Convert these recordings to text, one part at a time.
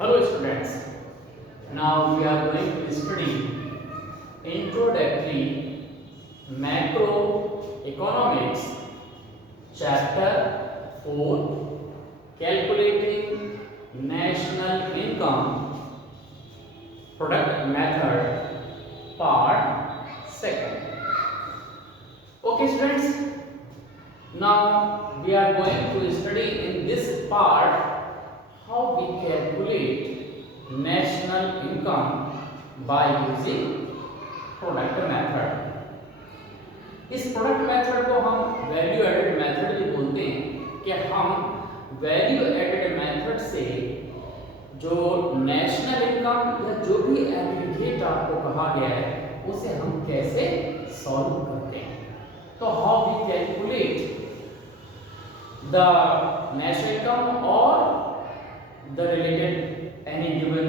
Hello students, now we are going to study introductory macroeconomics chapter 4 calculating national income product method part 2nd. Okay students, now we are going to study in this part how we calculate national income by using product method. इस product method को हम value added method भी बोलते हैं कि हम value added method से जो नेशनल इनकम या जो भी एग्रीगेट आपको कहा गया है उसे हम कैसे सॉल्व करते हैं. तो how we calculate the national income और the related any given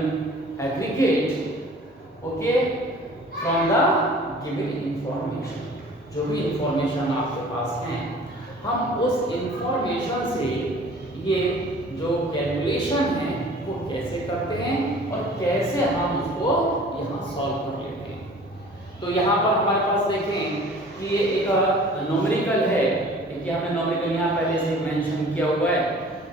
aggregate okay from the given information. जो भी इंफॉर्मेशन आपके पास है हम उस इंफॉर्मेशन से ये जो कैलकुलेशन है वो कैसे करते हैं और कैसे हम उसको यहाँ सॉल्व कर लेते हैं. तो यहाँ पर हमारे पास देखें कि ये एक न्यूमेरिकल है. देखिए हमने न्यूमेरिकल यहाँ पहले से मेंशन किया हुआ है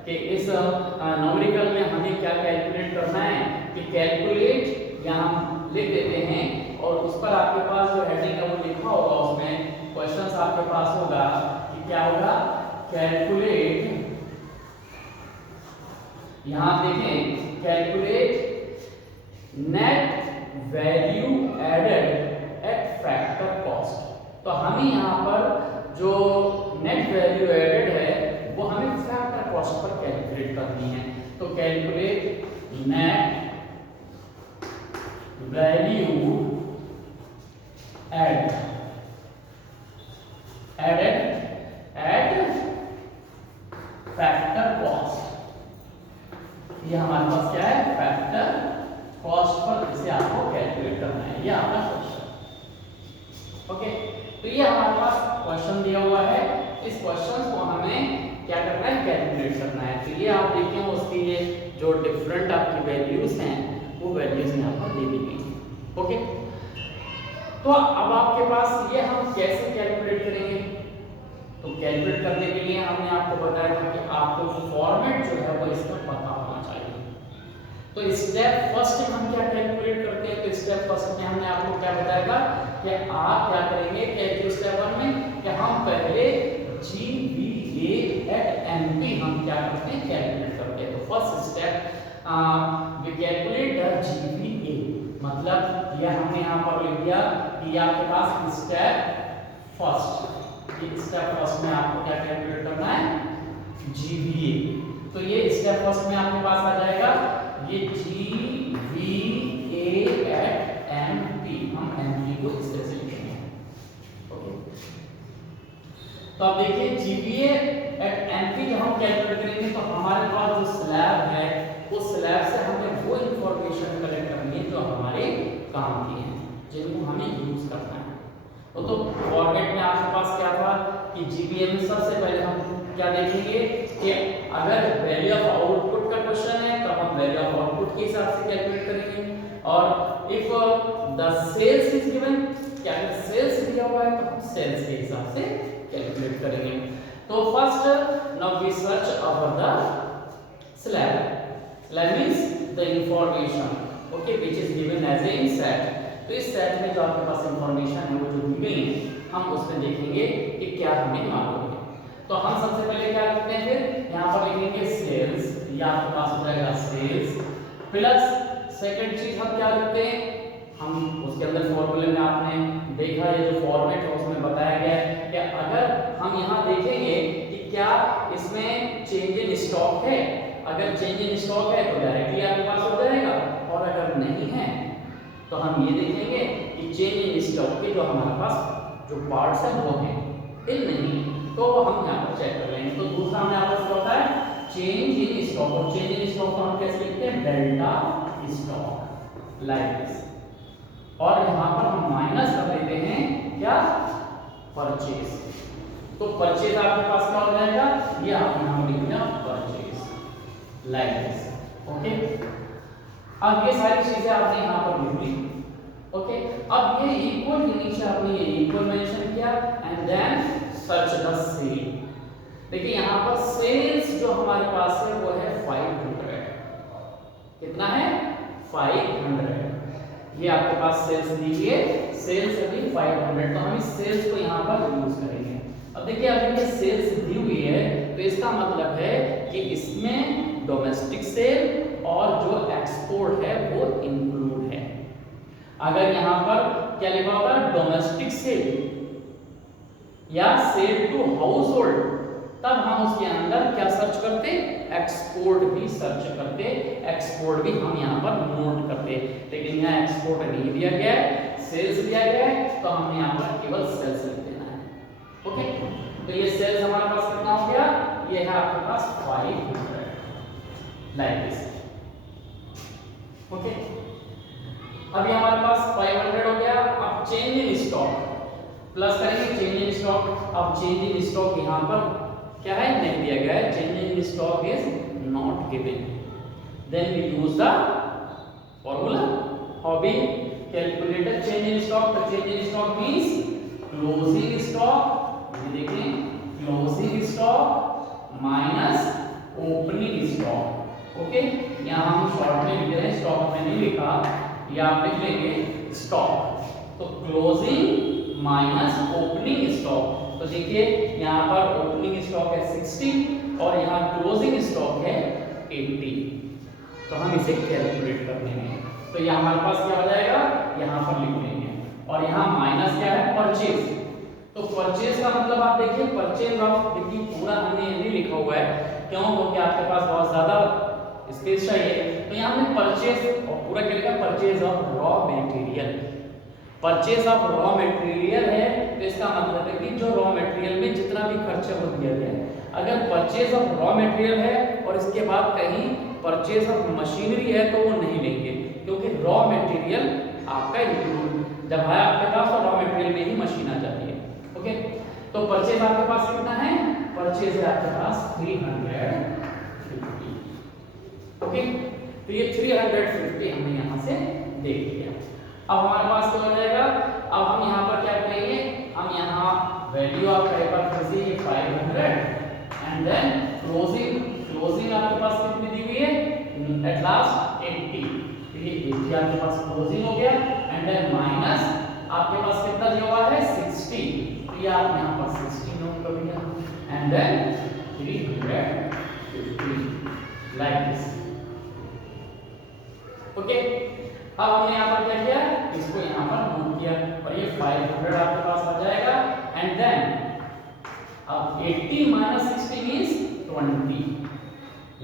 कि इस न्यूमेरिकल में हमें क्या कैलकुलेट करना है कि कैलकुलेट यहाँ लिख देते हैं और उस पर आपके पास जो हेडिंग है वो लिखा होगा. उसमें क्वेश्चंस आपके पास होगा कि क्या होगा कैलकुलेट. यहाँ देखें calculate net value added at factor cost. तो हमें यहाँ पर जो नेट वैल्यू एडेड है वो हमें फैक्टर कॉस्ट पर कैलकुलेट करनी है. तो calculate net value added at factor cost. ये हमारे पास क्या है फैक्टर कॉस्ट पर इसे आपको कैलकुलेट करना है. ये आपका क्वेश्चन. ओके तो ये हमारे पास क्वेश्चन दिया हुआ है. इस क्वेश्चन को हमें क्या करना है कैलकुलेट करना है. तो ये आप देखें उसकी ये जो डिफरेंट आपकी वैल्यूज हैं वो वैल्यूज यहाँ पर दे दी गई. ओके तो अब आपके पास ये हम कैसे कैलकुलेट करेंगे. तो कैलकुलेट करने के लिए हमने आपको बताया था कि आपको फॉर्मेट जो है वो इसका पता होना चाहिए. तो स्टेप फर्स्ट में हम क्या कैलकुलेट करते हैं. तो स्टेप फर्स्ट में हमने आपको क्या बताया था कि आप क्या करेंगे कि स्टेप 1 में कि हम पहले GVA एट MP हम क्या करते हैं कैलकुलेट करते हैं. तो first step we calculate the GVA. मतलब ये हमने यहाँ पर लिख दिया कि आपके पास स्टेप फर्स्ट. ये स्टेप फर्स्ट में आपको क्या कैलकुलेट करना है GVA. तो ये स्टेप फर्स्ट में आपके पास आ जाएगा ये GVA एट MP. हम MP को इस तरह से लिखेंगे. ओके तो अब देखिए GVA एट MP जब हम कैलकुलेट करेंगे तो हमारे पास जो स्लैब है उस स्लैब से हमें वो इंफॉर्मेशन कलेक्ट करनी है जो हमारे काम की है जिनको हमें यूज करना है. तो फॉर्मेट में आपके पास क्या था कि GVA में सबसे पहले हम क्या देखेंगे कि अगर वैल्यू ऑफ आउटपुट का क्वेश्चन है तो हम वैल्यू ऑफ आउटपुट के हिसाब से कैलकुलेट करेंगे. और if the sales is given क्या अगर सेल्स दिया हुआ है तो हम सेल्स के हिसाब से कैलकुलेट करेंगे. तो first now we search over the slab. Slab means the information okay which is given as a set. तो इस सेट में जो आपके पास इंफॉर्मेशन है वो जो दी गई है हम उसमें देखेंगे कि क्या हमें मालूम है. तो हम सबसे पहले क्या लिखते हैं फिर यहाँ पर लिखेंगे सेल्स. ये आपके पास हो जाएगा सेल्स प्लस सेकंड चीज हम क्या लिखते हैं हम उसके अंदर फॉर्मूले में आपने देखा ये जो फॉर्मेट है उसमें बताया गया है कि अगर हम यहाँ देखेंगे कि क्या इसमें चेंज इन स्टॉक है. अगर चेंज इन स्टॉक है तो डायरेक्टली आपके पास हो जाएगा और अगर नहीं है तो हम ये देखेंगे कि चेंज इन स्टॉक के जो हमारे पास जो पार्ट्स हैं वो हैं फिर नहीं तो हम यहाँ पर चेक कर लेंगे. तो दूसरा हमने आपको होता है चेंज इन स्टॉक. और चेंज इन स्टॉक को हम कैसे लिखते हैं डेल्टा स्टॉक लाइक दिस. और यहाँ पर हम माइनस कर देते हैं क्या परचेज. तो परचेज आपके पास क्या हो जाएगा ये आपने यहाँ लिख दिया परचेज लाइक दिस. ओके अब ये सारी चीजें आपने यहाँ पर लिख ली। ओके, अब ये इक्वल के नीचे आपने ये इक्वल मेंशन किया and then search the sale. देखिए यहाँ पर सेल्स जो हमारे पास है वो है 500। कितना है? 500। ये आपके पास सेल्स दीजिए, सेल्स अभी 500, तो हम इस सेल्स को यहाँ पर यूज करेंगे। अब देखिए अगर ये सेल्स दी हुई है तो इसका मतलब है कि इसमें डोमेस्टिक सेल और जो एक्सपोर्ट है वो इंक्लूड है। अगर यहाँ पर क्या लिखा होता है डोमेस्टिक सेल या सेल टू हाउस होल्ड, तब हम उसके अंदर क्या सर्च करते? एक्सपोर्ट भी सर्च करते, एक्सपोर्ट भी हम यहाँ पर नोट करते। लेकिन यहाँ एक्सपोर्ट नहीं दिया गया है, सेल्स दिया गया है, तो हमने यहाँ पर केवल सेल्स लिख देना है। ओके, तो ये सेल्स हमारे पास कितना हो गया? ये है आपके पास 500 लाइक दिस। ओके, अभी हमारे पास 500 हो गया। अब चेंज इन स्टॉक प्लस करेंगे, चेंज इन स्टॉक। अब चेंज इन स्टॉक यहाँ पर क्या है? नहीं दिया गया है, change in stock is not given. Then we use the formula hobby calculator change in stock. तो change in stock means closing stock, ये देखें closing stock minus opening stock. Okay, यहाँ हम शॉर्ट में लिख रहे हैं, स्टॉक में नहीं लिखा, ये आप लिख लेंगे स्टॉक। तो क्लोजिंग माइनस ओपनिंग स्टॉक। तो देखिए यहाँ पर ओपनिंग स्टॉक है 60 और यहाँ क्लोजिंग स्टॉक है 80। तो हम इसे कैलकुलेट कर लेंगे। तो ये हमारे पास क्या हो जाएगा? यहाँ पर लिख लेंगे। और यहाँ माइनस क्या है? परचेज। तो परचेज का मतलब आप देखिए परचेज ऑफ, देखिए पूरा हमने नहीं लिखा हुआ है, क्यों? क्योंकि आपके पास बहुत ज्यादा स्पेस चाहिए। तो यहाँ हमने परचेज और पूरा क्या लिखा? Purchase of raw material. Purchase of raw material है तो इसका मतलब है कि जो रॉ मटेरियल में जितना भी खर्चा हो दिया गया है, अगर परचेज ऑफ रॉ मटेरियल है और इसके बाद कहीं परचेज ऑफ मशीनरी है तो वो नहीं लेंगे, क्योंकि रॉ मटेरियल आपका इंक्लूड जब है आपके पास तो रॉ मटेरियल में ही मशीन आ जाती है। ओके, तो परचेज आपके पास कितना है? परचेज है आपके पास 350। ओके, तो ये 350 हमने यहाँ से देख लिया। अब हमारे पास क्या हो जाएगा? अब हम यहाँ पर क्या करेंगे? हम यहाँ वैल्यू ऑफ हाइपरफिसी 500 एंड देन क्लोजिंग आपके पास कितनी दी हुई है? At last 80। तो ये 80 आपके पास क्लोजिंग हो गया एंड देन माइनस आपके पास कितना दिया हुआ है? 60। तो ये आप यहाँ पर 60 नोट कर लिया and then 350 like this. Okay, अब हमने यहाँ पर क्या किया? इसको यहाँ पर नोट किया और ये 500 आपके पास आ जाएगा एंड देन अब 80 minus 60 means 20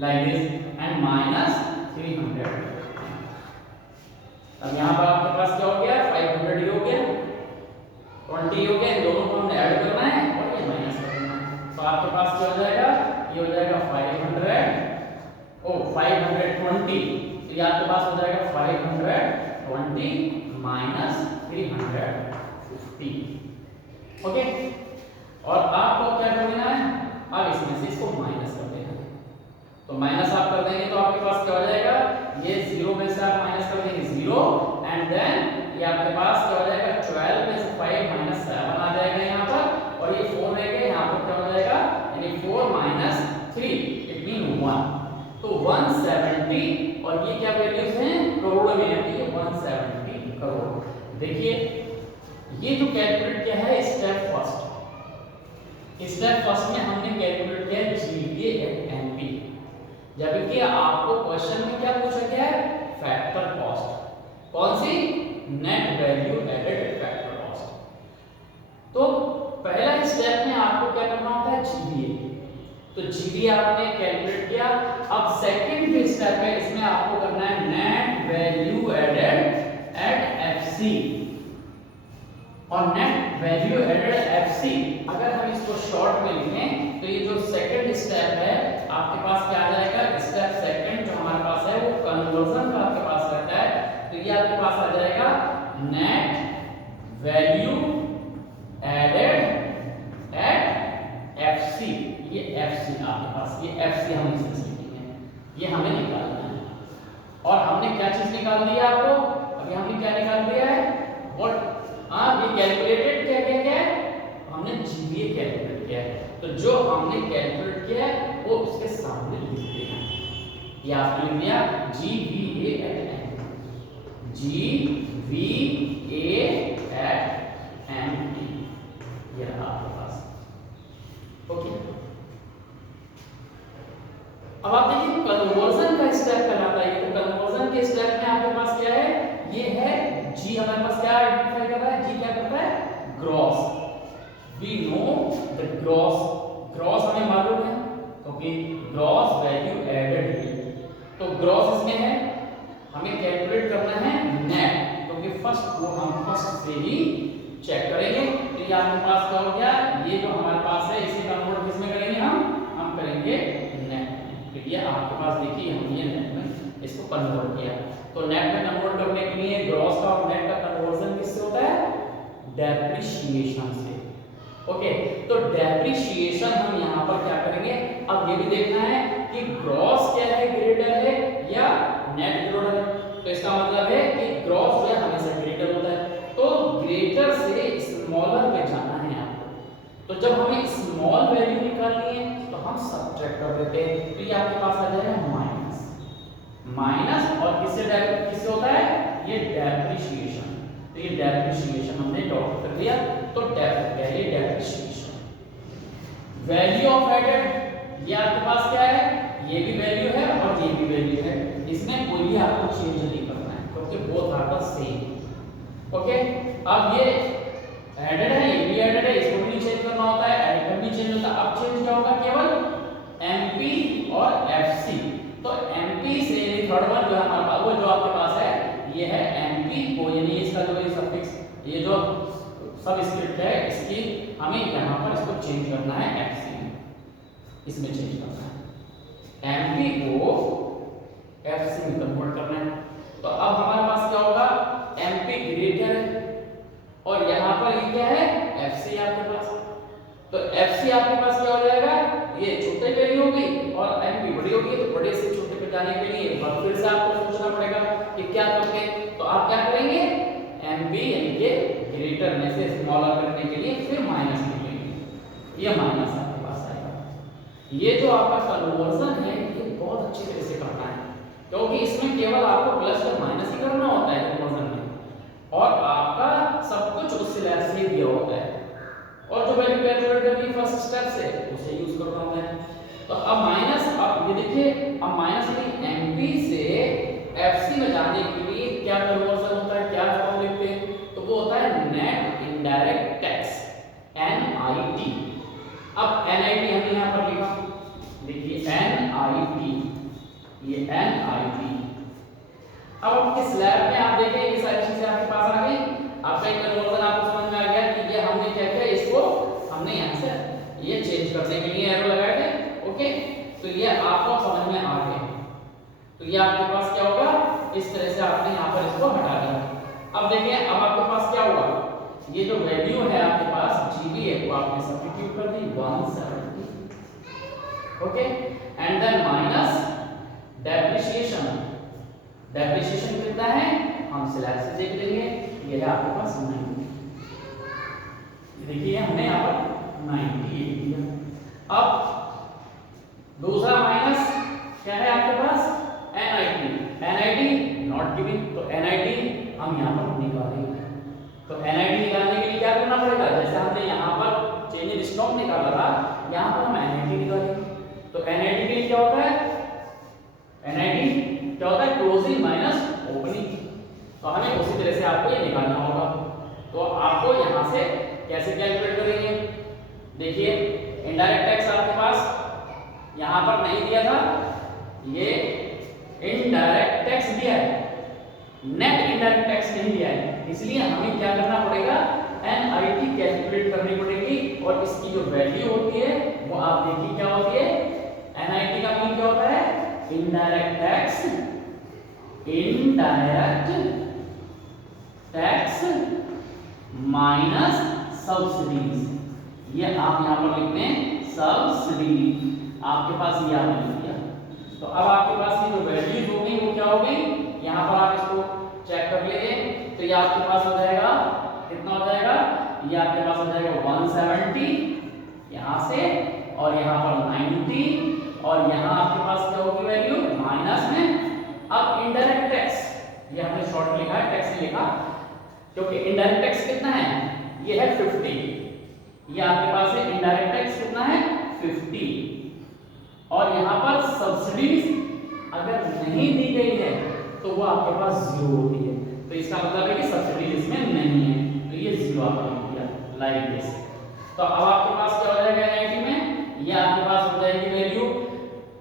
like this and minus 300। अब यहाँ पर आपके पास क्या हो गया? 500 हो गया, 20 हो गया, इन दोनों को हमने ऐड करना है और ये माइनस करना है। तो आपके पास क्या हो जाएगा? ये हो जाएगा 520। तो ये आपके पास हो जाएगा 520 माइनस 350। ओके, और आपको क्या कर देना है? अब इसमें से इसको माइनस कर देना है। तो माइनस आप कर देंगे तो आपके पास क्या हो जाएगा? ये 0 में से आप माइनस कर देंगे 0 एंड देन ये आपके पास क्या हो जाएगा? 12 में से 5 माइनस 7 आ जाएगा यहाँ पर और ये 4 रह गया, यहाँ पर क्या हो जाएगा? यानी 4 माइनस 3 इट मीन 1। तो 170 और ये क्या वैल्यूज हैं? करोड़ में है, ये 170 करोड़। देखिए ये जो कैलकुलेट किया है स्टेप फर्स्ट में हमने कैलकुलेट किया जीवीए एट एनपी, जबकि आपको क्वेश्चन में क्या पूछा गया है? Factor cost. कौन सी? Net value added factor cost. तो पहला स्टेप में आपको क्या करना होता है? जीवीए। तो जीवीए आपने कैलकुलेट किया। अब सेकंड जो स्टेप है इसमें आपको करना है net value added at FC. और नेट वैल्यू एडेड एफसी अगर हम इसको शॉर्ट में लिखें तो ये जो सेकंड स्टेप है आपके पास क्या आ जाएगा? स्टेप सेकंड जो हमारे पास है वो कन्वर्जन का आपके पास रहता है। तो ये आपके पास आ जाएगा net value added at FC. ये एफसी आपके पास, ये एफसी हम इसे लिखेंगे, ये हमें निकालना है। और हमने क्या चीज निकाल दी है आपको, अभी हमने क्या निकाल दिया है, व्हाट, ये कैलकुलेटेड क्या क्या क्या है, हमने जीवीए कैलकुलेट किया है। तो जो हमने कैलकुलेट किया है वो उसके सामने लिख दिया, ये आपने लिख दिया GVA at M, GVA at M, ये रहा आपके पास। ओके, अब आप देखिए कन्वर्जन का स्टेप कहलाता है। तो कन्वर्जन के स्टेप में आपके पास क्या है, ये है जी, हमारे पास क्या आइडेंटिफाई कर रहा है, जी क्या करता है, gross, we know the gross, gross हमें मालूम है क्योंकि ग्रॉस वैल्यू एडेड है। तो ग्रॉस इसमें है, हमें कैलकुलेट करना है नेट, क्योंकि फर्स्ट वो हम फर्स्ट से ही चेक करेंगे। तो ये आपके पास क्या हो गया, ये जो हमारे पास है इसे कन्वर्ट किसमें करेंगे, हम करेंगे नेट। तो ये आपके पास देखिए हमने नेट में इसको कन्वर्ट किया। तो नेट में कन्वर्ट करने के लिए ग्रॉस का और नेट का कन्वर्जन किससे होता है, डेप्रिसिएशन से। ओके, तो डेप्रिसिएशन हम यहाँ पर क्या करेंगे, अब ये भी देखना है कि ग्रॉस क्या है, ग्रेटर है या नेट ग्रेटर है। तो इसका मतलब है कि ग्रॉस जो है हमेशा ग्रेटर होता है, तो ग्रेटर से स्मॉलर में जाना है आपको। तो जब हमें स्मॉल वैल्यू निकालनी है तो हम सब्ट्रैक्ट कर देते हैं, तो ये आपके पास आ जाएगा माइनस, माइनस और किससे होता है, ये डेप्रिसिएशन। तो ये डेप्रिसिएशन हमने डॉट कर दिया, तो पहले डेप्रिसिएशन। वैल्यू ऑफ एडेड, ये आपके पास क्या है, ये भी वैल्यू है और ये भी वैल्यू है, इसमें कोई भी आपको चेंज नहीं करना है क्योंकि both are the same. Okay, अब ये एडेड है, ये भी एडेड है, इसको भी नहीं चेंज करना होता है, एडेड भी चेंज होता है। अब चेंज क्या होगा, केवल एमपी और एफसी। तो एमपी से थर्ड वन जो है हमारे पास, वो जो आपके पास है ये है एमपी को, यानी इसका जो ये सफिक्स, ये जो सब स्क्रिप्ट है इसकी हमें यहाँ पर इसको चेंज करना है एफसी में, इसमें चेंज करना है, एमपी को एफसी में कन्वर्ट करना है। तो अब हमारे पास क्या होगा, एमपी ग्रेटर है और यहाँ पर ये क्या है, एफसी आपके पास। तो एफसी आपके पास क्या हो जाएगा, ये छोटे वैल्यू होगी और एमपी बड़ी होगी, तो बड़े से छोटे पे जाने के लिए एक बार फिर से आपको सोचना पड़ेगा कि क्या करेंगे। तो आप क्या करेंगे, एमपी यानी कि ग्रेटर में से स्मॉलर करने के लिए फिर माइनस लिखेंगे, ये माइनस आपके पास आएगा। ये जो आपका कन्वर्जन है ये बहुत अच्छी तरह से करना है, क्योंकि इसमें केवल आपको प्लस और माइनस ही करना होता है कन्वर्जन में, और आपका सब कुछ उस स्लैब से दिया होता है, और जो वैल्यू कैलकुलेट करनी है फर्स्ट स्टेप से उसे यूज करना होता है। तो अब माइनस, अब ये देखिए, अब माइनस में एमपी से एफसी में जाने के लिए क्या कन्वर्जन होता है, क्या फॉर्म लिखते हैं, तो वो होता है नेट इनडायरेक्ट टैक्स, एनआईटी। अब एनआईटी हमने यहाँ पर लिखा, देखिए एनआईटी, ये एनआईटी। अब आपके स्लैब में आप देखें ये सारी चीजें आपके पास आ गई, आपका एक कन्वर्जन आपको समझ में आ गया कि ये हमने क्या किया, इसको हमने यहाँ से ये चेंज करने के लिए एरो लगाए थे। ओके, तो ये आपको समझ में आ गया। तो ये आपके पास क्या होगा, इस तरह से आपने यहाँ पर इसको हटा दिया। अब देखिए, अब आपके पास क्या हुआ, ये जो वैल्यू है आपके पास जीबी है वो आपने सब्स्टिट्यूट कर दी 170। Okay, and then minus depreciation, depreciation कितना है हम स्लैब से देख लेंगे, ये है आपके पास 90। देखिए हमने यहाँ पर 90 दिया। अब दूसरा माइनस क्या है आपके पास, एनआईटी, एनआईटी नॉट गिवन, तो एनआईटी हम यहाँ पर निकालेंगे। तो एनआईटी निकालने के लिए क्या करना पड़ेगा, जैसे हमने यहाँ पर चेंज इन स्टॉक निकाला था, यहाँ पर हम एनआईटी निकालेंगे। तो एनआईटी के लिए क्या होता है, एनआईटी क्या होता है, क्लोजिंग माइनस ओपनिंग। तो हमें उसी तरह से आपको ये निकालना होगा। तो आपको यहाँ से कैसे कैलकुलेट करेंगे, देखिए इनडायरेक्ट टैक्स आपके पास यहाँ पर नहीं दिया था, ये इनडायरेक्ट टैक्स दिया है, नेट इनडायरेक्ट टैक्स नहीं दिया है, इसलिए हमें क्या करना पड़ेगा, एनआईटी कैलकुलेट करनी पड़ेगी। और इसकी जो वैल्यू होती है वो आप देखिए क्या होती है, एनआईटी का मीन क्या होता है, indirect tax, indirect tax minus subsidies. ये आप यहाँ पर लिखते हैं सब्सिडी, आपके पास ये आपने लिख दिया। तो अब आपके पास ये जो वैल्यूज हो गई वो क्या हो गई, यहाँ पर आप इसको चेक कर लेंगे तो ये आपके पास हो जाएगा कितना हो जाएगा, ये आपके पास हो जाएगा 170 यहाँ से, और यहाँ पर 90, और यहाँ आपके पास क्या होगी वैल्यू माइनस में। अब इनडायरेक्ट टैक्स ये हमने शॉर्ट में लिखा है, टैक्स नहीं लिखा, क्योंकि इनडायरेक्ट टैक्स कितना है, ये है 50, ये आपके पास है इनडायरेक्ट टैक्स कितना है 50, और यहाँ पर सब्सिडीज अगर नहीं दी गई है तो वो आपके पास 0 होती है, तो इसका मतलब है कि सब्सिडी इसमें नहीं है, तो ये 0 आपने लिख दिया लाइक दिस। तो अब आपके पास क्या हो जाएगा 90 में, ये आपके पास हो जाएगी वैल्यू,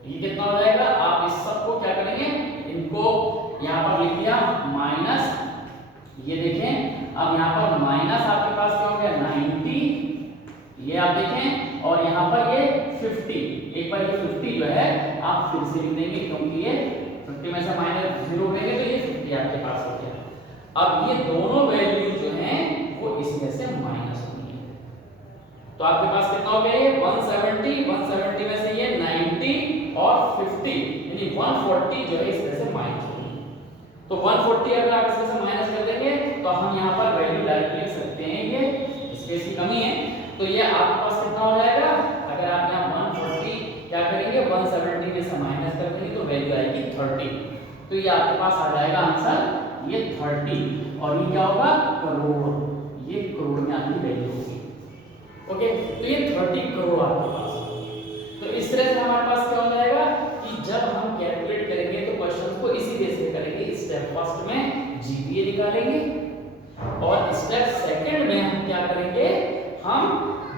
ये कितना हो जाएगा, आप इस सब को क्या करेंगे, इनको यहाँ पर लिख दिया माइनस, ये देखें अब यहाँ पर माइनस आपके पास क्या हो गया 90, ये आप देखें, और यहाँ पर ये 50, एक बार ये 50 जो है आप फिर से लिख देंगे, क्योंकि ये 50 में से माइनस 0 करेंगे तो ये 50 आपके पास हो गया। अब ये दोनों वैल्यू जो हैं वो इसमें से माइनस होनी है, तो आपके पास कितना हो गया ये 170 में से ये 90 और 50 यानी 140 जो है इसमें से माइनस होगी। तो 140 अगर आप इसमें से माइनस कर देंगे तो हम यहाँ पर वैल्यू डायरेक्ट लिख सकते हैं, ये स्पेस की कमी है, तो ये आपके पास कितना हो जाएगा, अगर आप यहाँ 140 क्या करेंगे 170 में से माइनस कर देंगे तो वैल्यू आएगी 30, तो ये आपके पास आ जाएगा आंसर ये 30, और ये क्या होगा करोड़, ये करोड़ में आपकी वैल्यू होगी। ओके, तो ये 30 करोड़ आपके पास। तो इस तरह से हमारे पास क्या हो जाएगा कि जब हम कैलकुलेट करेंगे तो क्वेश्चन को इसी बेस पे करेंगे, स्टेप फर्स्ट में जीपीए निकालेंगे, और स्टेप सेकंड में हम क्या करेंगे, हम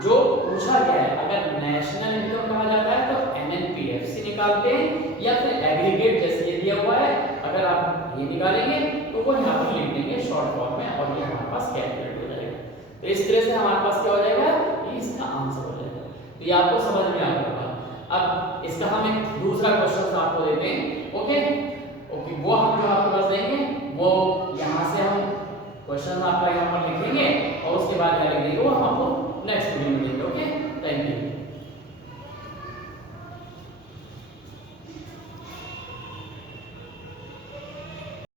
जो पूछा गया है अगर नेशनल इनकम कहा जाता है तो एनएनपीएफसी निकालते हैं, या फिर एग्रीगेट जैसे ये दिया हुआ है अगर आप ये निकालेंगे तो वो यहाँ पर लिख देंगे शॉर्ट फॉर्म में, और ये हमारे पास कैलकुलेट हो जाएगा। तो इस तरह से हमारे पास क्या हो जाएगा, ये इसका आंसर हो जाएगा। तो ये आपको समझ में आ गया। अब इसका हम एक दूसरा क्वेश्चन आपको देते हैं,